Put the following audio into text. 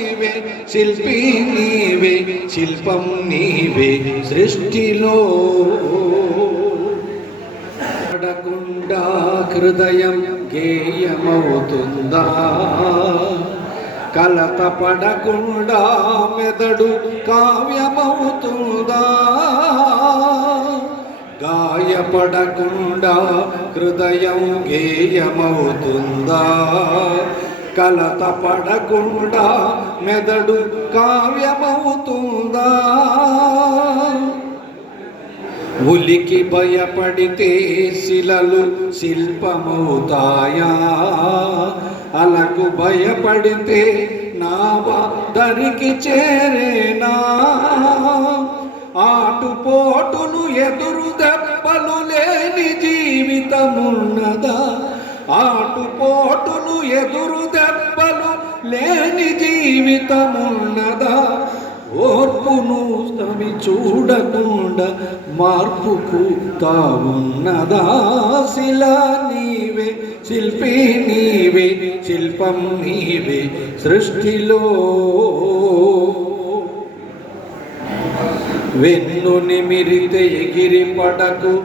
నీవే శిల్పి నీవే శిల్పం నీవే సృష్టిలో పడకుండా హృదయం గేయమవుతుందా? కలత పడకుండా మెదడు కావ్యమవుతుందా? గాయపడకుండా హృదయం గేయమవుతుందా? కలత పడకుండా మెదడు కావ్యమవుతుందా? ఉలికి భయపడితే శిలలు శిల్పమవుతాయా? అలకు భయపడితే నావా దరికి చేరేనా? ఆటుపోటును ఎదురు దెబ్బలు లేని జీవితమున్నదా? ఆటుపోటును ఎదురు లేని జీవితమున్నదా? ఓర్పును తమి చూడకుండా మార్పుకు తావున్నదా? శిలా నీవే శిల్పి నీవే శిల్పం నీవే సృష్టిలో. వెన్ను నిమిరితే ఎగిరి పడకు